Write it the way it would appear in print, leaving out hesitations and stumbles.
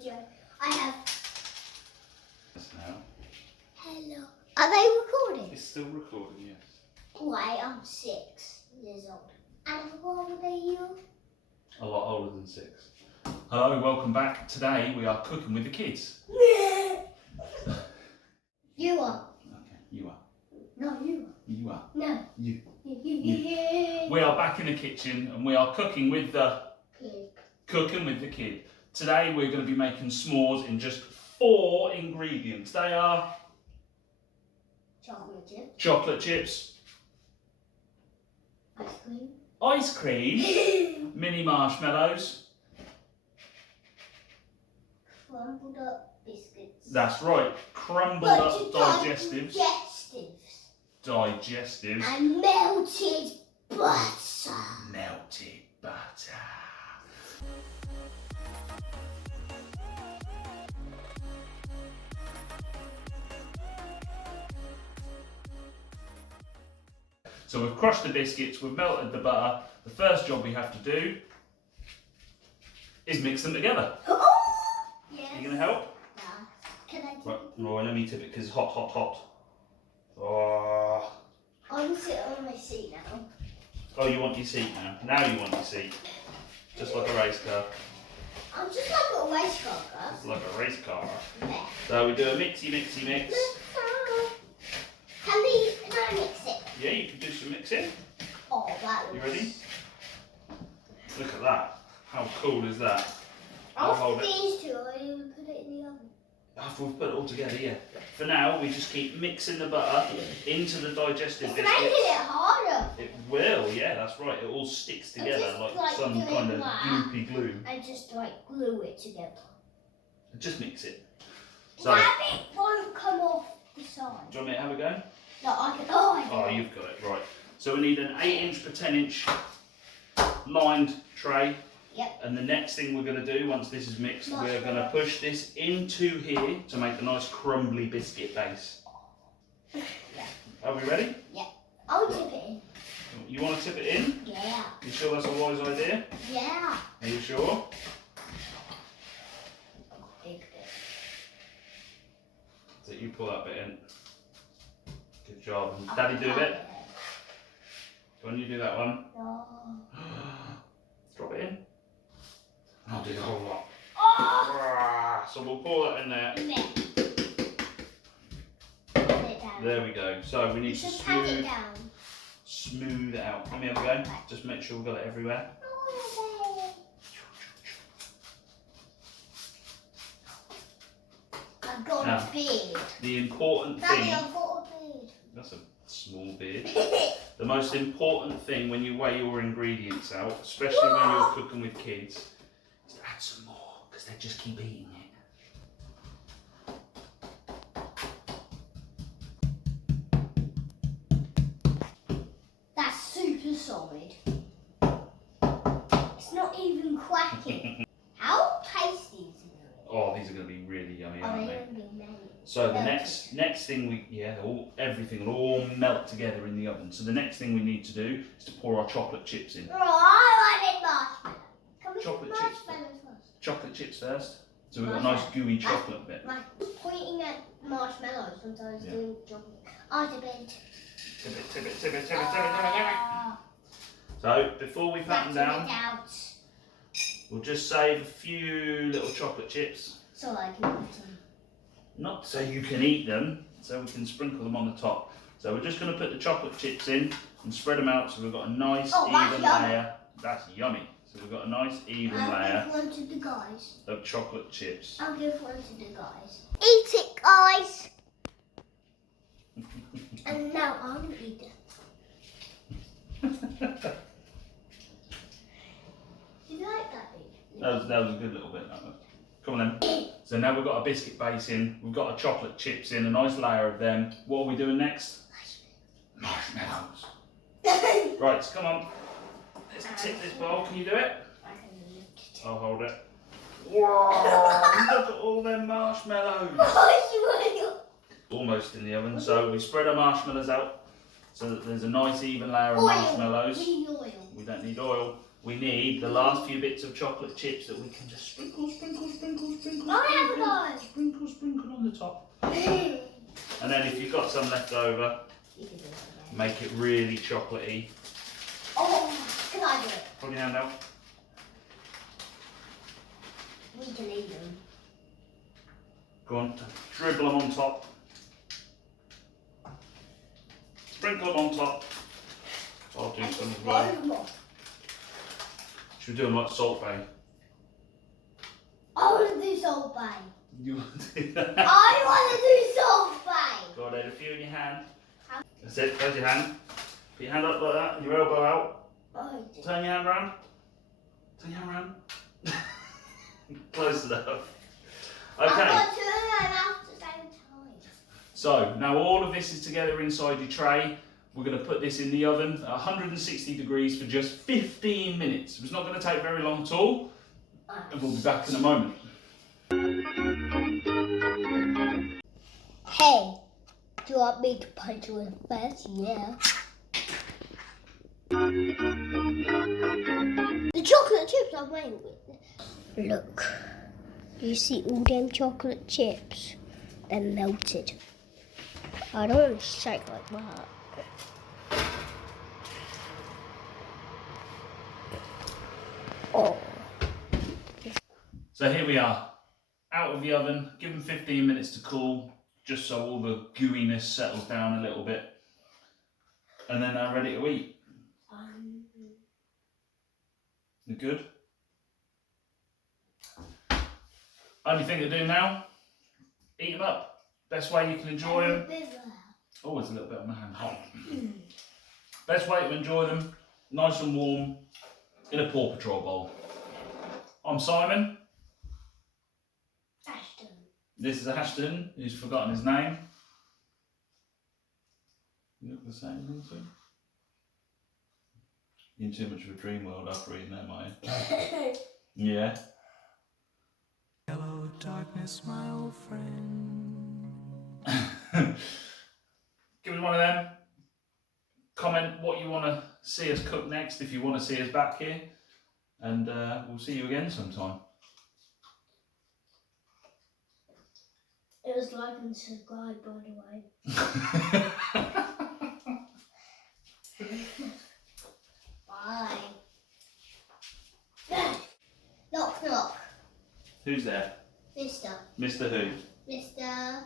video. I have. Now. Hello. Are they recording? It's still recording, yes. Why, I'm 6 years old. And how old are you? A lot older than 6. Hello, welcome back. Today we are cooking with the kids. You are. Okay, you are. No, you are. You are. No. You. You. We are back in the kitchen and we are cooking with the Kid. Today we're going to be making s'mores in just 4 ingredients. They are Chocolate chips. Ice cream. Mini Marshmallows. Crumbled up biscuits. That's right, crumbled up digestives. Digestives. And melted butter. Melted butter. So we've crushed the biscuits, we've melted the butter. The first job we have to do is mix them together. Oh, yes. Are you going to help? Yeah. Can I Right, Roy, let me tip it because it's hot, hot, hot. Oh. I'm sitting on my seat now. Oh, you want your seat now? Now you want your seat. Just like a race car. I'm just like a race car, girl. Just like a race car. Yeah. So we do a mixy, mixy, mix. Can I mix it? Yeah, you can do some mixing. Oh, that looks... You ready? Look at that. How cool is that? I'll hold After it. these two, I will put it in the oven. After we've put it all together, yeah. For now, we just keep mixing the butter into the digestive It's biscuits. making it harder. It will, yeah, that's right. It all sticks together like some doing kind of that. gloopy glue. And just like glue it together. Just mix it. So, That bit won't come off the side. do you want me to have a go? No, I can. Oh, I Oh, can. you've got it, right. So we need an 8" by 10" lined tray. Yep. And the next thing we're going to do, once this is mixed, we're going to Marshmallows. push this into here to make a nice crumbly biscuit base. Yeah. Are we ready? Yeah. I'll dip it in. You want to tip it in? Yeah. You sure that's a wise idea? Yeah. Are you sure? Big bit. So you pull that bit in. Good job. And Daddy do a bit. Go on, you do that one. No. Drop it in. I'll do the whole lot. Oh! So we'll pour that in there. Put it down. There we go. So we need You to should pat it down. smooth it out. Let me have a go. Just make sure we've got it everywhere. I've got Now, a beard. The important Daddy, thing. I've got a beard. That's a small beard. The most important thing when you weigh your ingredients out, especially when you're cooking with kids, is to add some more because they just keep eating it. That's super solid. It's not even cracking. How tasty is it? Oh, these are going to be really yummy, Are aren't they they? going to be many? So the Melted. next thing everything will all melt together in the oven. So the next thing we need to do is to pour our chocolate chips in. Oh, I wanted marshmallows. Can we Chocolate do chips. marshmallows first? Chocolate chips first. So we've got a nice gooey chocolate bit. Like pointing at marshmallows sometimes Yeah. doing chocolate. Oh, the bed. Tip it, tip it, tip it, tip it, tip it, tip it, tip it. So before we flatten down, we'll just save a few little chocolate chips. So I can eat them. Not so you can eat them, so we can sprinkle them on the top. So we're just going to put the chocolate chips in and spread them out so we've got a nice that's even yummy. layer. That's yummy. So we've got a nice even I'll layer give one to the guys. of chocolate chips. I'll give one to the guys. Eat it, guys. And now I'm going to eat it. Did you like that bit? That was a good little bit. That was. Come on then. So now we've got a biscuit base in, we've got our chocolate chips in, a nice layer of them. What are we doing next? Marshmallows. Right, so come on. Let's tip this bowl. Can you do it? I can lift it. I'll hold it. Whoa! Look at all them marshmallows. Almost in the oven. So we spread our marshmallows out so that there's a nice even layer of marshmallows. We need oil. We don't need oil. we need the last few bits of chocolate chips that we can just sprinkle, sprinkle, sprinkle, sprinkle, I have a go. sprinkle, sprinkle on the top. And then if you've got some left over, make it really chocolatey. Oh, can I do it? Put your hand out. We can eat them. Go on, dribble them on top. Sprinkle them on top. I'll do some as well. Should we do them like Salt Bay? I want to do Salt Bay. You want to do that? I want to do Salt Bay. Go on, then a few in your hand. That's it, close your hand. Put your hand up like that, your elbow out. Oh, Turn your hand round. Turn your hand round. Close enough. I've Okay. got two of them at the same time. So now all of this is together inside your tray. We're going to put this in the oven at 160 degrees for just 15 minutes. It's not going to take very long at all. And we'll be back in a moment. Hey, do you want me to punch you in the face? Yeah. The chocolate chips I'm playing with. Look, you see all them chocolate chips? They're melted. I don't want to shake like that. Oh. So here we are, out of the oven, give them 15 minutes to cool, just so all the gooiness settles down a little bit. And then they're ready to eat. They're good. Only thing to do now, eat them up. Best way you can enjoy them. Oh, it's a little bit on my hand hot. Best way to enjoy them, nice and warm, in a Paw Patrol bowl. I'm Simon. Ashton. This is Ashton, who's forgotten his name. You look the same, don't you? You're in too much of a dream world after eating them, are you? Yeah. Hello, darkness, my old friend. Give us one of them. Comment what you want to see us cook next if you want to see us back here. And we'll see you again sometime. It was like and subscribe, by the way. Bye. Knock, knock. Who's there? Mister. Mr. Who? Mister.